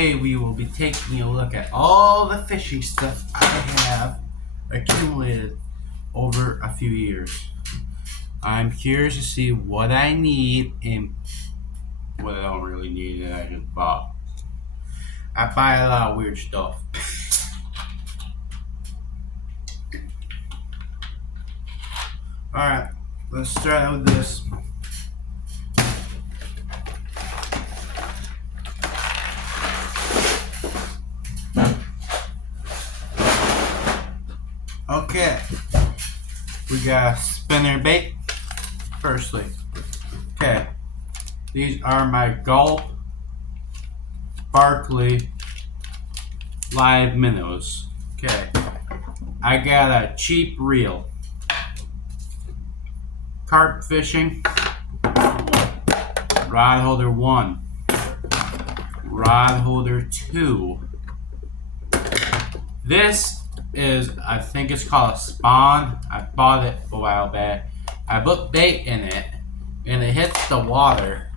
Today we will be taking a look at all the fishing stuff I have accumulated over a few years. I'm curious to see what I need and what I don't really need that I just bought. I buy a lot of weird stuff. Alright, let's start out with this. Okay, we got a spinner bait. Firstly, okay, these are my Gulp Sparkly live minnows. Okay, I got a cheap reel. Carp fishing, rod holder 1, rod holder 2. This is, I think it's called a Spawn. I bought it a while back. I put bait in it and it hits the water.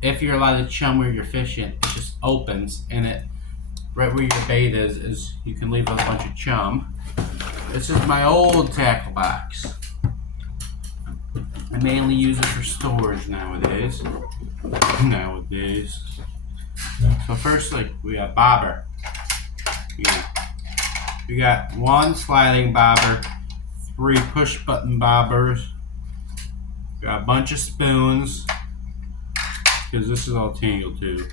If you're allowed to chum where you're fishing, it just opens and it, right where your bait is you can leave a bunch of chum. This is my old tackle box. I mainly use it for storage nowadays. So firstly, we got bobber. We got 1 sliding bobber, 3 push button bobbers. We got a bunch of spoons, because this is all tangled too.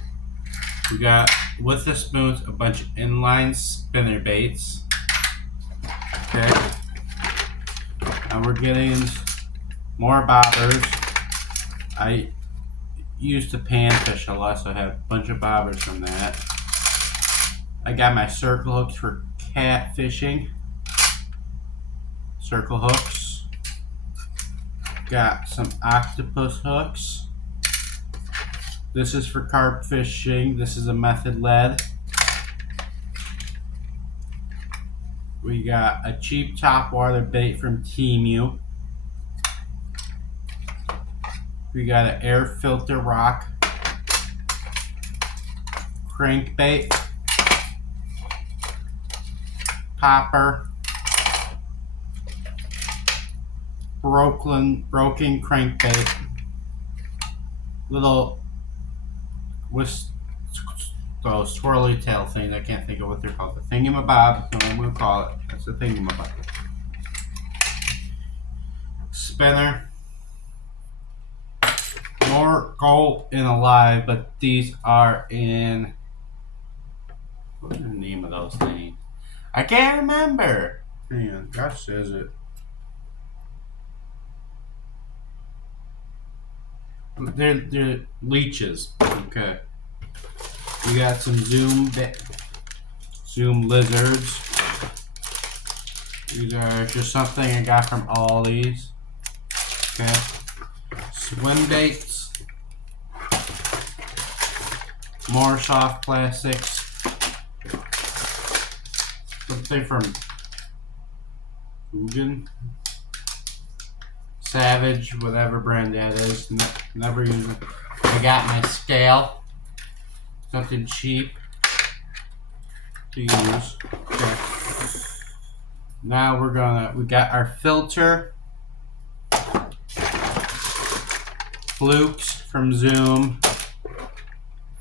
We got, with the spoons, a bunch of inline spinner baits. Okay. And we're getting more bobbers. I used to panfish a lot, so I have a bunch of bobbers from that. I got my circle hooks for cat fishing. Circle hooks. Got some octopus hooks. This is for carp fishing. This is a method lead. We got a cheap topwater bait from Temu. We got an air filter rock crankbait, popper, broken crankbait, little with those swirly tail things. I can't think of what they're called. The thingamabob. No, I'm gonna call it. That's the thingamabob. Spinner. More Gulp in Alive, but these are in, what's the name of those things? I can't remember. Hang on, God says it. They're leeches. Okay. We got some Zoom lizards. These are just something I got from Aldi's. Okay. Swim baits. More soft plastics. Something from Hugin, Savage, whatever brand that is. Never use it. I got my scale. Something cheap to use. Okay. Now we got our filter. Flukes from Zoom.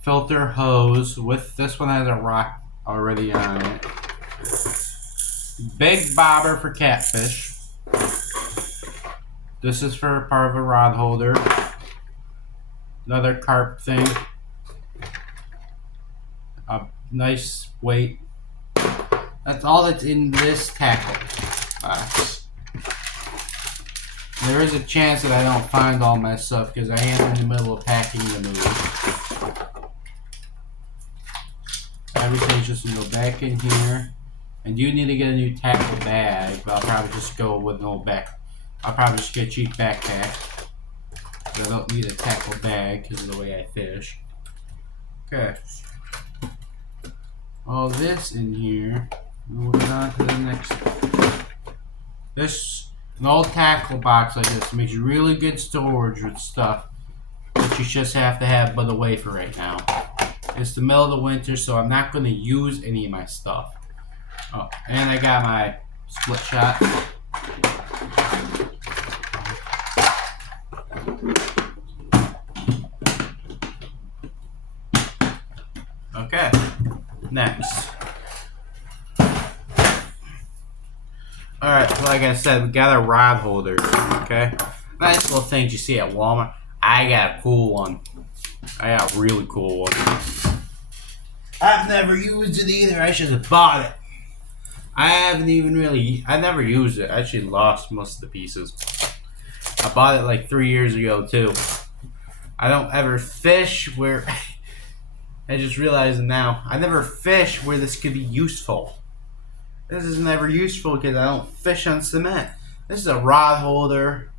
Filter hose with, this one has a rock already on it. Big bobber for catfish. This is for part of a rod holder. Another carp thing. A nice weight. That's all that's in this tackle box. There is a chance that I don't find all my stuff because I am in the middle of packing the move. Everything's just gonna go back in here. And you need to get a new tackle bag, but I'll probably just go with an old back. I'll probably just get a cheap backpack. But I don't need a tackle bag because of the way I fish. Okay. All this in here. Moving on to the next. This, an old tackle box like this makes really good storage with stuff that you just have to have but away for right now. It's the middle of the winter, so I'm not going to use any of my stuff. Oh, and I got my split shot. Okay, next. Alright, so like I said, we got our rod holders, okay? Nice little things you see at Walmart. I got a cool one. I got a really cool one. I've never used it either. I should have bought it. I never used it. I actually lost most of the pieces. I bought it like 3 years ago too. I don't ever fish where, I just realized now, I never fish where this could be useful. This is never useful because I don't fish on cement. This is a rod holder.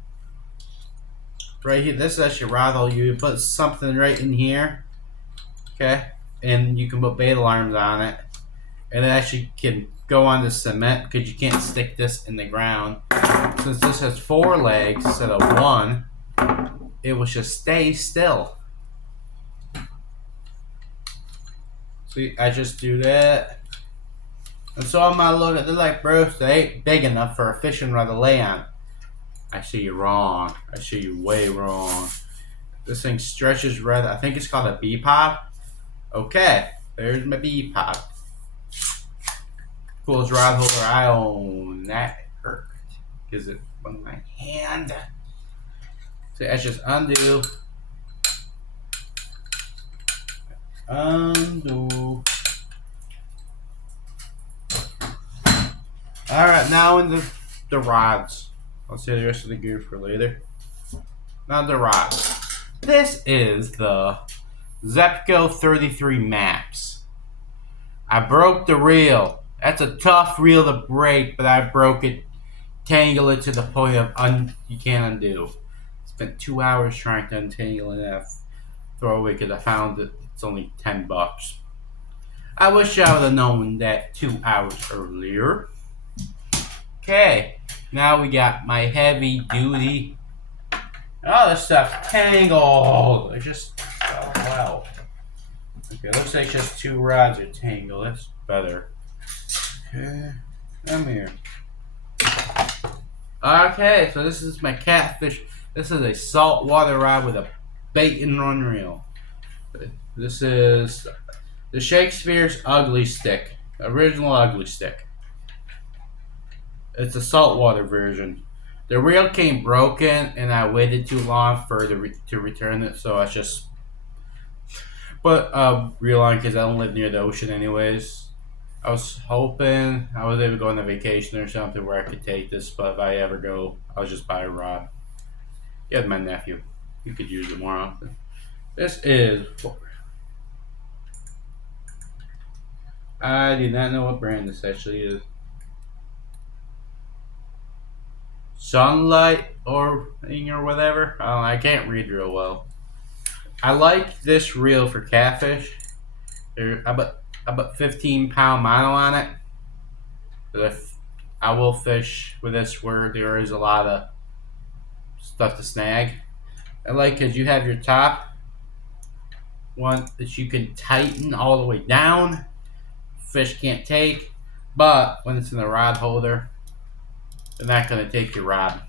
Right here, this is actually a rod holder. You put something right in here. Okay? And you can put bait alarms on it. And it actually can go on the cement because you can't stick this in the ground. Since this has 4 legs instead of 1, it will just stay still. See, I just do that. And so on my look at, they're like, bro, they ain't big enough for a fishing rod to lay on. I see you wrong. I see you way wrong. This thing stretches red. I think it's called a B-pop. Okay, there's my B-pop. Coolest rod holder I own. That hurt because it went my hand. So I just undo. Undo. Alright, now in the rods. I'll save the rest of the gear for later. Now the rods. This is the Zebco 33 Max. I broke the reel. That's a tough reel to break, but I broke it, tangle it to the point of you can't undo. Spent 2 hours trying to untangle it and throw away because I found that it's only $10. I wish I would have known that 2 hours earlier. Okay, now we got my heavy duty. Oh, this stuff tangled. It just, oh wow. Okay, looks like just 2 rods are tangled. That's better. Okay, come here. Okay, so this is my catfish. This is a saltwater rod with a bait and run reel. This is the Shakespeare's Ugly Stick, original Ugly Stick. It's a saltwater version. The reel came broken, and I waited too long for to return it, so I just put a reel on because I don't live near the ocean anyways. I was hoping I was able to go on a vacation or something where I could take this, but if I ever go, I'll just buy a rod. Yeah, my nephew. You could use it more often. This is... I do not know what brand this actually is. Sunlight or whatever. I can't read real well. I like this reel for catfish. I put 15-pound mono on it. But I will fish with this where there is a lot of stuff to snag. I like because you have your top one that you can tighten all the way down. Fish can't take, but when it's in the rod holder, they're not going to take your rod.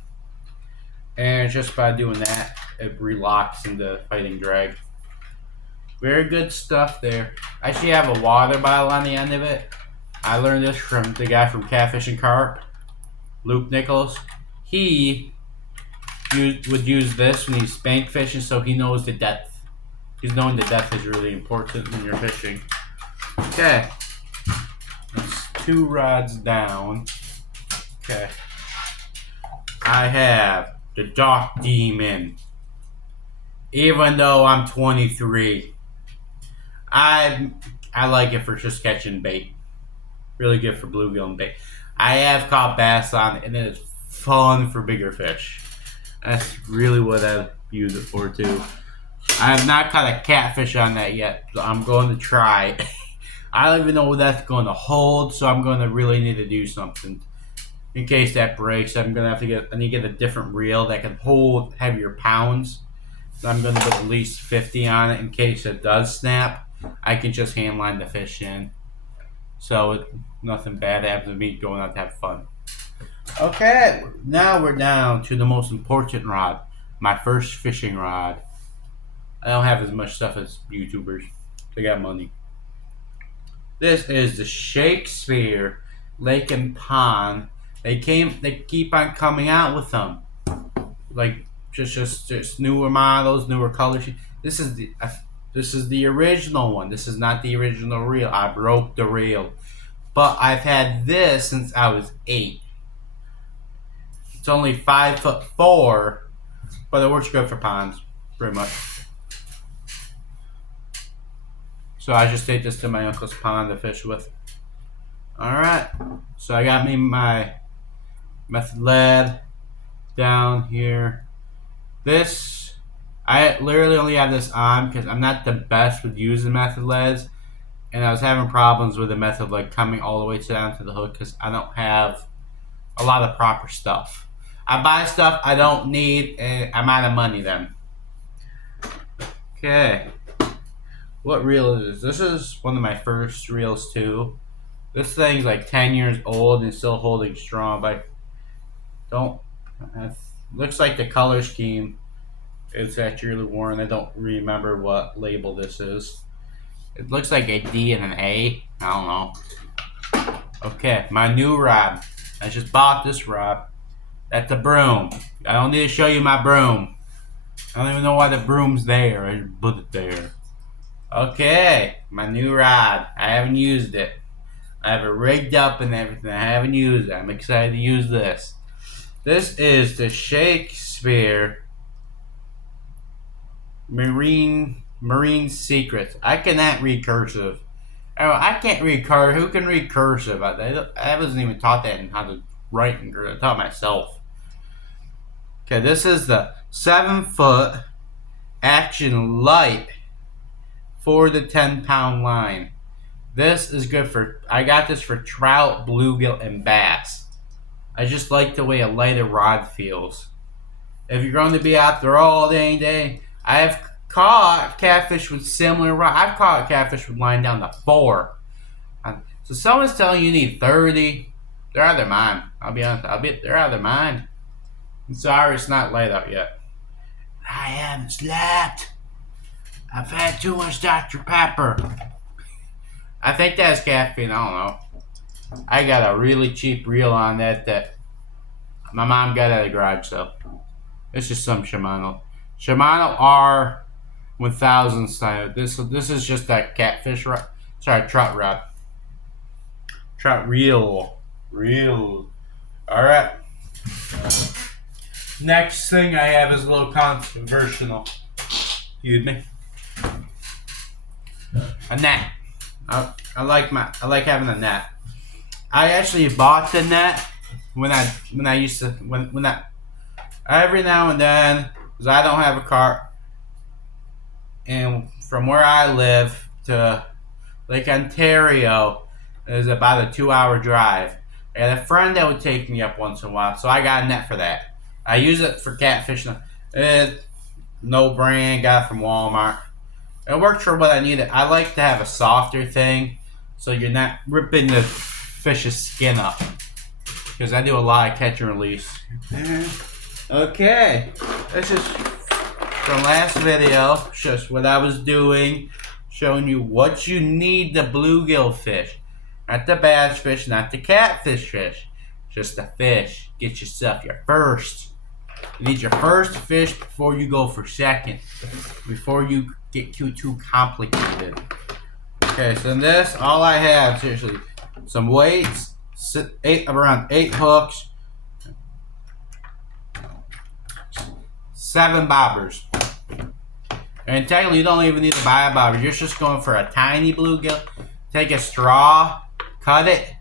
And just by doing that, it relocks into fighting drag. Very good stuff there. I actually have a water bottle on the end of it. I learned this from the guy from Catfish and Carp, Luke Nichols. He would use this when he's spank fishing, so he knows the depth. Because knowing the depth is really important when you're fishing. Okay. That's 2 rods down. Okay. I have the Dark Demon. Even though I'm 23, I like it for just catching bait. Really good for bluegill and bait. I have caught bass on it, and it is fun for bigger fish. That's really what I use it for too. I have not caught a catfish on that yet, so I'm going to try. I don't even know what that's going to hold, so I'm going to really need to do something. In case that breaks, I need to get a different reel that can hold heavier pounds. So I'm going to put at least 50 on it in case it does snap. I can just hand line the fish in. So nothing bad happens to me going out to have fun. Okay, now we're down to the most important rod. My first fishing rod. I don't have as much stuff as YouTubers. They got money. This is the Shakespeare Lake and Pond. They keep on coming out with them. Like just newer models, newer colors. This is the original one. This is not the original reel. I broke the reel. But I've had this since I was 8. It's only 5'4", but it works good for ponds, pretty much. So I just take this to my uncle's pond to fish with. Alright, so I got me my method lead down here. This, I literally only have this on because I'm not the best with using method leads. And I was having problems with the method lead coming all the way down to the hook because I don't have a lot of proper stuff. I buy stuff I don't need and I'm out of money then. Okay. What reel is this? This is one of my first reels too. This thing's like 10 years old and still holding strong, but looks like the color scheme is actually worn. I don't remember what label this is. It looks like a D and an A. I don't know. Okay, my new rod. I just bought this rod. That's a broom. I don't need to show you my broom. I don't even know why the broom's there. I just put it there. Okay, my new rod. I haven't used it. I have it rigged up and everything. I haven't used it. I'm excited to use this. This is the Shakespeare Marine Secrets. I cannot read cursive. Oh, I can't read cursive. Who can read cursive? I wasn't even taught that in how to write in cursive. I taught myself. Okay, this is the 7-foot Action Light for the 10-pound line. This is good for, I got this for trout, bluegill, and bass. I just like the way a lighter rod feels. If you're going to be out there all day, I have caught catfish with similar rod. I've caught catfish with line down to 4. So someone's telling you need 30. They're out of their mind. I'll be honest. They're out of their mind. I'm sorry it's not light out yet. I haven't slept. I've had too much Dr. Pepper. I think that's caffeine. I don't know. I got a really cheap reel on that my mom got at the garage, so it's just some Shimano. Shimano R1000 style. This is just that catfish rod. Sorry, trout rod. Trout reel. Alright. Next thing I have is a little controversial. Excuse me. A net. I like having a net. I actually bought the net when every now and then, because I don't have a car, and from where I live to Lake Ontario is about a 2-hour drive. I had a friend that would take me up once in a while, so I got a net for that. I use it for catfishing. No brand, got it from Walmart. It worked for what I needed. I like to have a softer thing, so you're not ripping the fish's skin up. Because I do a lot of catch and release. Okay, this is from last video, just what I was doing, showing you what you need the bluegill fish. Not the bass fish, not the catfish fish. Just the fish. Get yourself your first. You need your first fish before you go for second. Before you get too complicated. Okay, so in this, all I have, seriously, some weights, around 8 hooks, 7 bobbers. And technically, you don't even need to buy a bobber. You're just going for a tiny bluegill. Take a straw, cut it,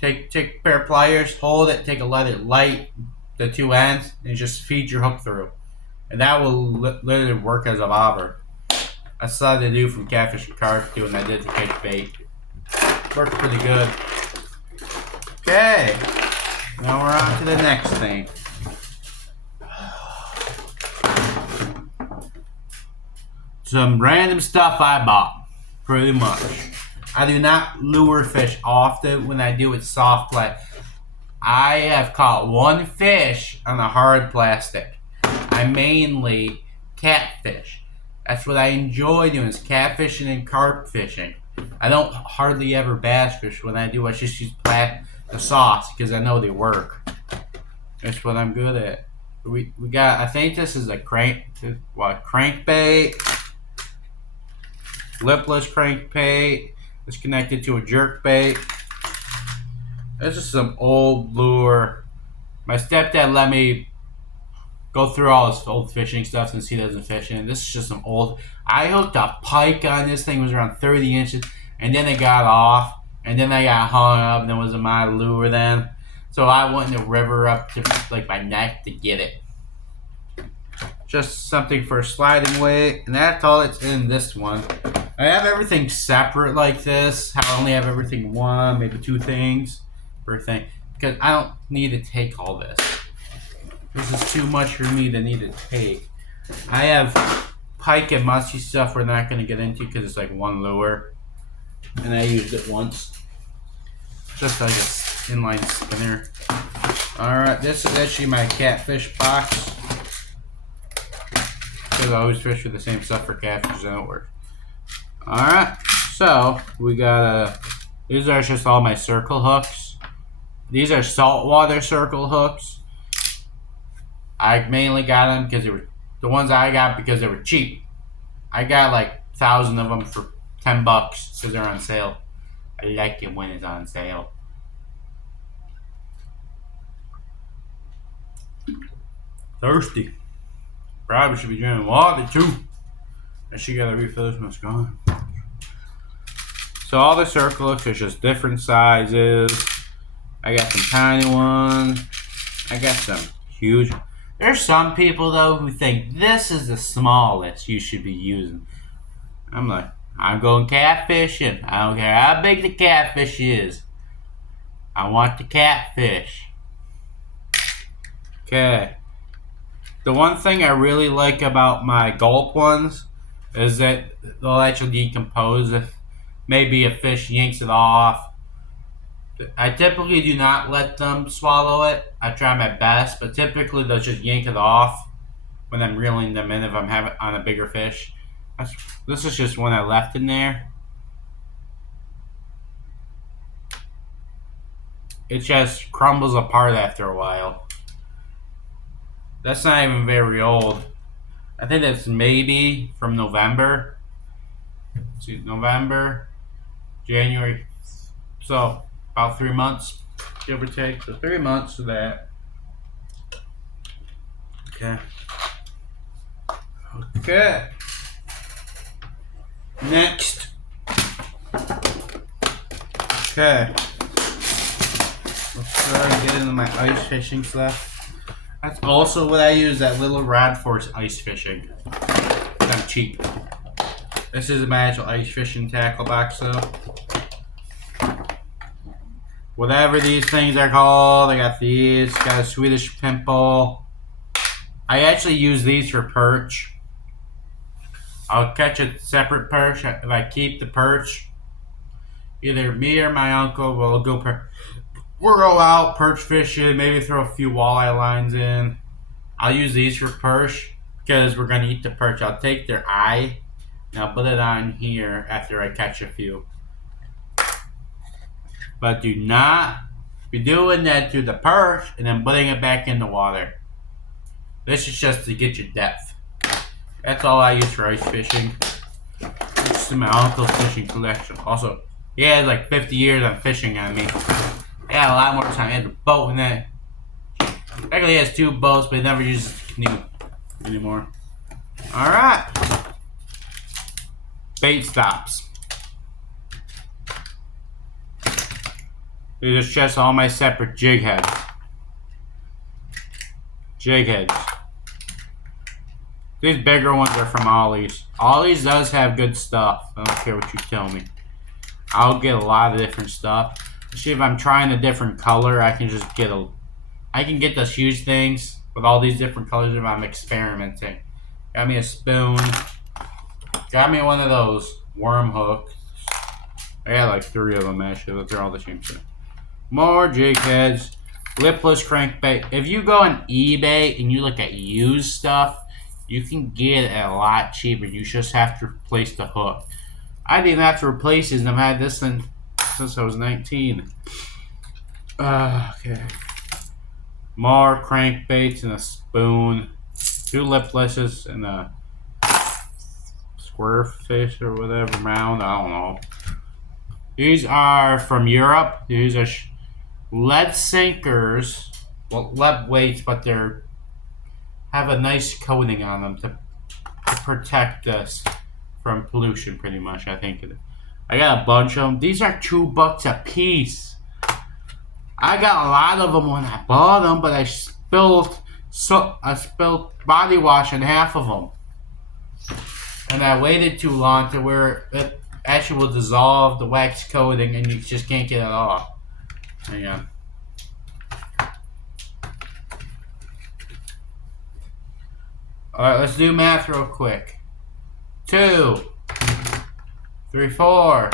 take a pair of pliers, hold it, let it light the 2 ends, and just feed your hook through. And that will literally work as a bobber. I saw they do from Catfish and Carp too, and I did to catch bait. Worked pretty good. Okay, now we're on to the next thing. Some random stuff I bought. pretty much. I do not lure fish often. When I do, it's soft play. I have caught one fish on a hard plastic. I mainly catfish. That's what I enjoy doing, is catfishing and carp fishing. I don't hardly ever bass fish. When I do, I just use the sauce because I know they work. That's what I'm good at. We got, I think this is a crankbait. Lipless crankbait. It's connected to a jerkbait. This is some old lure. My stepdad let me go through all his old fishing stuff since he doesn't fish in. This is just some old. I hooked a pike on this thing. It was around 30 inches, and then it got off, and then I got hung up, and it was my lure then. So I went in the river up to like my neck to get it. Just something for sliding weight, and that's all it's in this one. I have everything separate like this. I only have everything one, maybe two things per thing, because I don't need to take all this. This is too much for me to need to take. I have pike and musky stuff we're not going to get into because it's like one lure, and I used it once. Just like an inline spinner. Alright, this is actually my catfish box. Because I always fish with the same stuff for catfish and it works. Alright, so we got these are just all my circle hooks. These are saltwater circle hooks. I mainly got them because they were the ones I got because they were cheap. I got like 1,000 of them for $10 because they're on sale. I like it when it's on sale. Thirsty. Probably should be drinking water too. I should gotta refill this when it's gone. So all the circle hooks are just different sizes. I got some tiny ones. I got some huge. There's some people though who think this is the smallest you should be using. I'm like, I'm going catfishing. I don't care how big the catfish is. I want the catfish. Okay. The one thing I really like about my gulp ones is that they'll actually decompose if maybe a fish yanks it off. I typically do not let them swallow it. I try my best, but typically they'll just yank it off when I'm reeling them in if I'm having on a bigger fish. This is just one I left in there. It just crumbles apart after a while. That's not even very old. I think that's maybe from November. Let's see, November, January. So about 3 months, give or take. So 3 months of that. Okay. Okay. Next. Okay. Let's start getting into my ice fishing stuff. That's also what I use that little rod for ice fishing. I'm cheap. This is my actual ice fishing tackle box though. Whatever these things are called, I got these. Got a Swedish pimple. I actually use these for perch. I'll catch a separate perch. If I keep the perch, either me or my uncle will go we'll go out perch fishing, maybe throw a few walleye lines in. I'll use these for perch because we're going to eat the perch. I'll take their eye and I'll put it on here after I catch a few. But do not be doing that to the perch and then putting it back in the water. This is just to get your depth. That's all I use for ice fishing. This is my uncle's fishing collection. Also, he has like 50 years of fishing on me. I got a lot more time. He has a boat in that. Actually, he has 2 boats, but he never uses a canoe anymore. Alright. Bait stops. These are just all my separate jig heads. Jig heads. These bigger ones are from Ollie's. Ollie's does have good stuff. I don't care what you tell me. I'll get a lot of different stuff. See, if I'm trying a different color, I can just get I can get those huge things with all these different colors if I'm experimenting. Got me a spoon. Got me one of those. worm hooks. I got like 3 of them actually. They're all the same thing. More jig heads. Lipless crankbait. If you go on eBay and you look at used stuff, you can get it a lot cheaper. You just have to replace the hook. I didn't have to replace it, and I've had this thing since I was 19. Okay. More crankbaits and a spoon. 2 liplesses and a square fish or whatever mound. I don't know. These are from Europe. These are lead sinkers. Well, lead weights, but they're have a nice coating on them to protect us from pollution, pretty much. I think I got a bunch of them. These are $2 a piece. I got a lot of them when I bought them, but I spilled body wash on half of them, and I waited too long to where it actually will dissolve the wax coating, and you just can't get it off. Hang on. Alright, let's do math real quick. 2, 3, 4,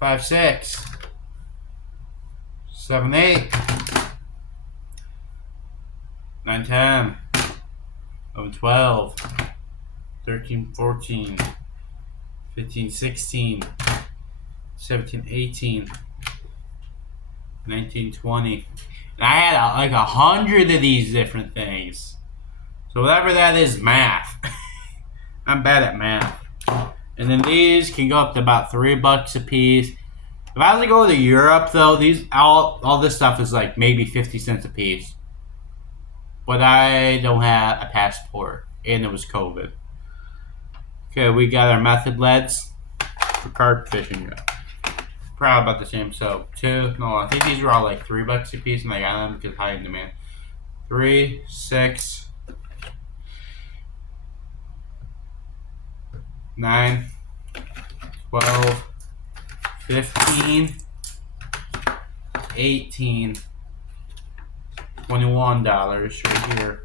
5, 6, 7, 8, 9, 10, 11, 12, 13, 14, 15, 16, 17, 18, 19, 20. And I had like 100 of these different things. So whatever that is, math. I'm bad at math. And then these can go up to about $3 a piece. If I was to go to Europe, though, these all this stuff is like maybe 50 cents a piece. But I don't have a passport, and it was COVID. Okay, we got our method leads for carp fishing. Probably about the same. So I think these were all like $3 a piece, and I got them because high in demand. 3, 6, 9, 12, 15, 18, $21 right here.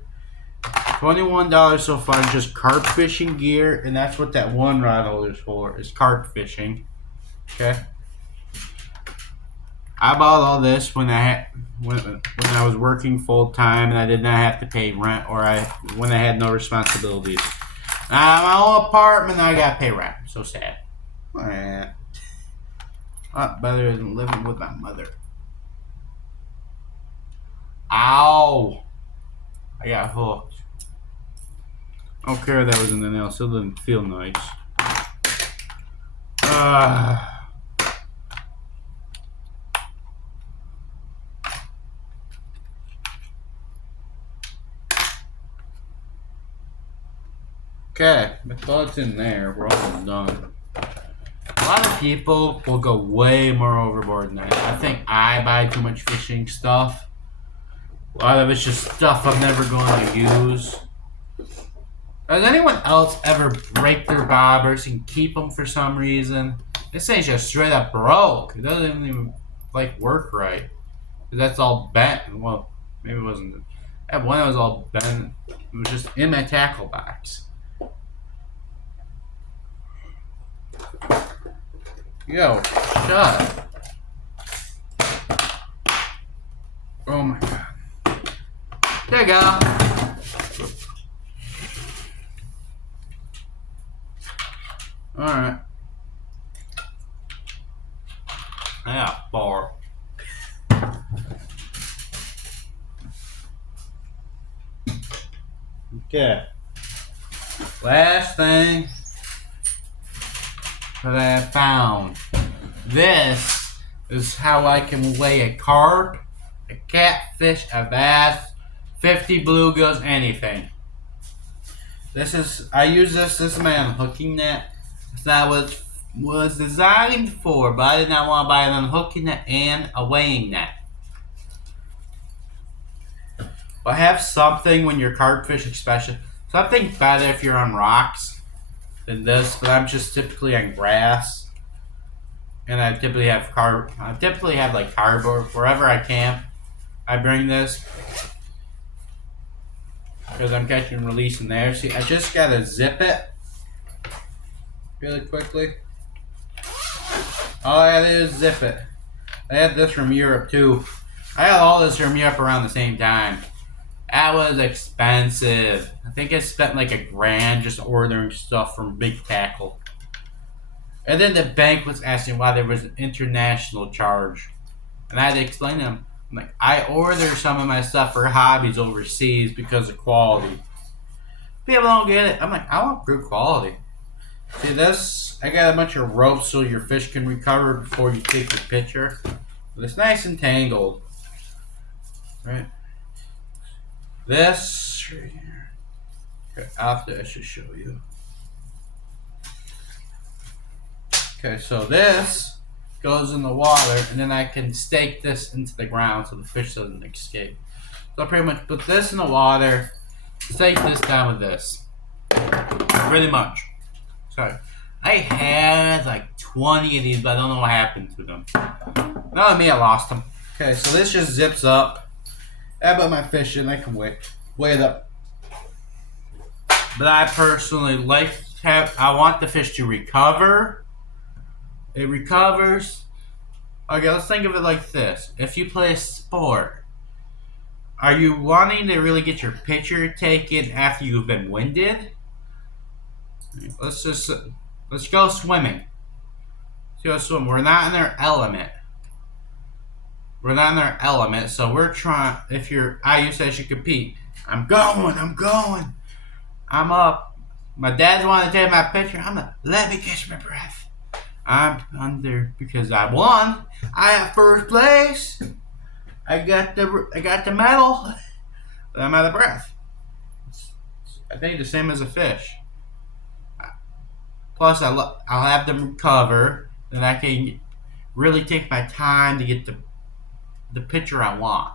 $21 so far in just carp fishing gear, and that's what that one rod holder is for, is carp fishing. Okay. I bought all this when I was working full time and I did not have to pay rent, or when I had no responsibilities. My own apartment, I gotta pay rent. So sad. A lot better than living with my mother. Ow! I got hooked. I don't care that was in the nail, still didn't feel nice. Okay, my thoughts in there. We're almost done. A lot of people will go way more overboard than that. I think I buy too much fishing stuff. A lot of it's just stuff I'm never going to use. Does anyone else ever break their bobbers and keep them for some reason? This thing's just straight up broke. It doesn't even work right. That's all bent. Well, maybe it wasn't. I had one that was all bent. It was just in my tackle box. Yo, shut up. Oh my god. There you go. Alright. Yeah, 4. Okay. Last thing that I found. This is how I can weigh a carp, a catfish, a bass, 50 bluegills, anything. I use this is my unhooking net. That was designed for, but I did not want to buy an unhooking net and a weighing net. But have something when you're carp fishing, especially something better if you're on rocks than this. But I'm just typically on grass, and I typically have like cardboard wherever I camp. I bring this because I'm catching and releasing there. See, I just gotta zip it. really quickly. All I had to do is zip it. I had this from Europe too. I had all this from Europe around the same time. That was expensive. I think I spent like $1,000 just ordering stuff from Big Tackle. And then the bank was asking why there was an international charge. And I had to explain to them, I'm like, I order some of my stuff for hobbies overseas because of quality. People don't get it. I'm like, I want good quality. See this? I got a bunch of ropes so your fish can recover before you take your picture. But it's nice and tangled. Right? This right here. Okay, after I should show you. Okay, so this goes in the water, and then I can stake this into the ground so the fish doesn't escape. So I pretty much put this in the water, stake this down with this. Pretty much. So I had like 20 of these, but I don't know what happened to them. Not me, I lost them. Okay, so this just zips up. I put my fish in, I can weigh it up. But I personally like to have, I want the fish to recover. It recovers. Okay, let's think of it like this. If you play a sport, are you wanting to really get your picture taken after you've been winded? Let's go swimming. Let's go swim. We're not in our element. We're not in our element, so we're trying. If you're, you said you compete. I'm going. I'm up. My dad's wanting to take my picture. I'm like, let me catch my breath. I'm under because I won. I have first place. I got the medal. But I'm out of breath. I think the same as a fish. Plus, I'll have them recover, and I can really take my time to get the picture I want.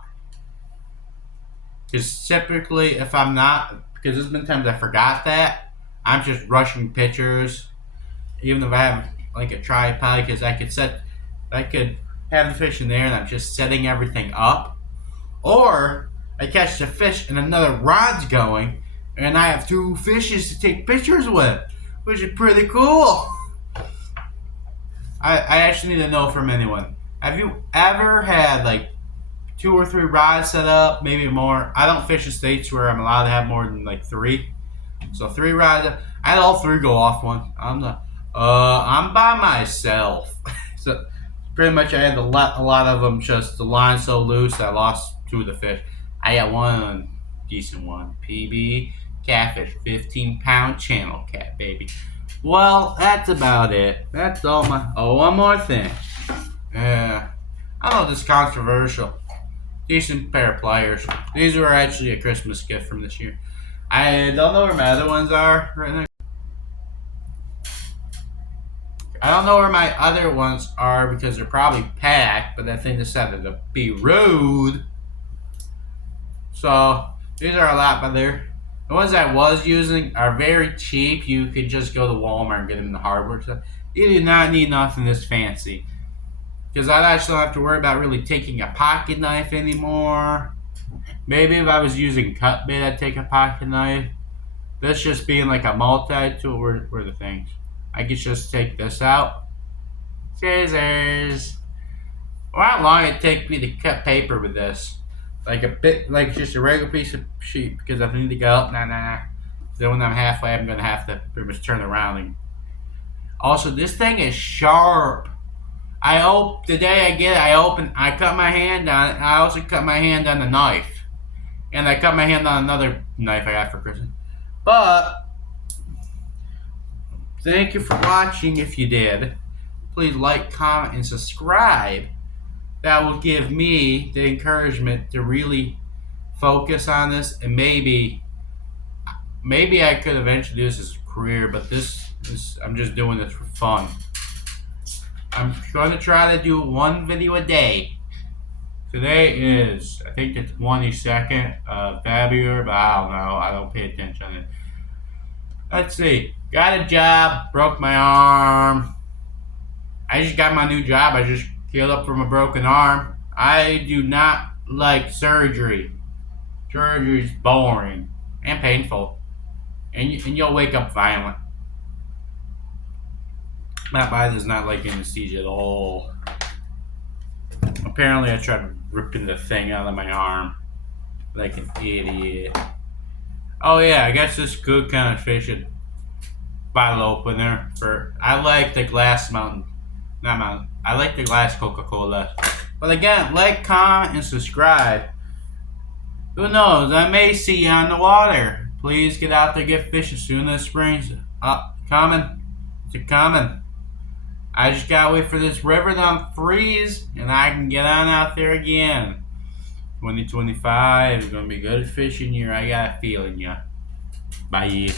Because typically, if I'm not, because there's been times I forgot that, I'm just rushing pictures, even if I have like a tripod, because I could have the fish in there and I'm just setting everything up. Or I catch the fish and another rod's going, and I have 2 fishes to take pictures with, which is pretty cool. I actually need to know from anyone. Have you ever had like 2 or 3 rods set up, maybe more? I don't fish in states where I'm allowed to have more than like 3. So 3 rods. I had all 3 go off one. I'm by myself. So pretty much I had a lot of them, just the line so loose I lost 2 of the fish. I got one decent one. PB catfish, 15-pound channel cat, baby. Well, that's about it. That's all my. Oh, one more thing. Yeah, I know this is controversial. Decent pair of pliers. These were actually a Christmas gift from this year. I don't know where my other ones are right now. I don't know where my other ones are because they're probably packed, but I think they decided to be rude. So these are a lot better. The ones I was using are very cheap. You could just go to Walmart and get them in the hardware stuff. You do not need nothing this fancy. Because I actually don't have to worry about really taking a pocket knife anymore. Maybe if I was using cut bait, I'd take a pocket knife. This just being like a multi-tool, where the things. I could just take this out. Scissors. Well, how long it take me to cut paper with this? Like just a regular piece of sheet, because if I need to go up, nah. Then when I'm halfway, I'm gonna have to pretty much turn around. And also, this thing is sharp. The day I get it, I cut my hand on it. I also cut my hand on the knife, and I cut my hand on another knife I got for Christmas. But thank you for watching. If you did, please like, comment, and subscribe. That will give me the encouragement to really focus on this, and maybe I could eventually do this as a career, but I'm just doing this for fun. I'm going to try to do 1 video a day. Today is, I think, the 22nd of February, but I don't know. I don't pay attention to it. Let's see. Got a job, broke my arm. I just got my new job. I just healed up from a broken arm. I do not like surgery. Surgery is boring and painful. And you'll wake up violent. Matt Biden is not liking the siege at all. Apparently, I tried ripping the thing out of my arm like an idiot. Oh yeah, I guess this good kind of fish at bottle opener for. I like the glass mountain, not mountain. I like the glass Coca-Cola. But again, like, comment, and subscribe. Who knows? I may see you on the water. Please get out there, get fishing soon as spring's up. Coming. It's coming. I just gotta wait for this river to freeze, and I can get on out there again. 2025 is gonna be good fishing year. I got a feeling, yeah. Bye.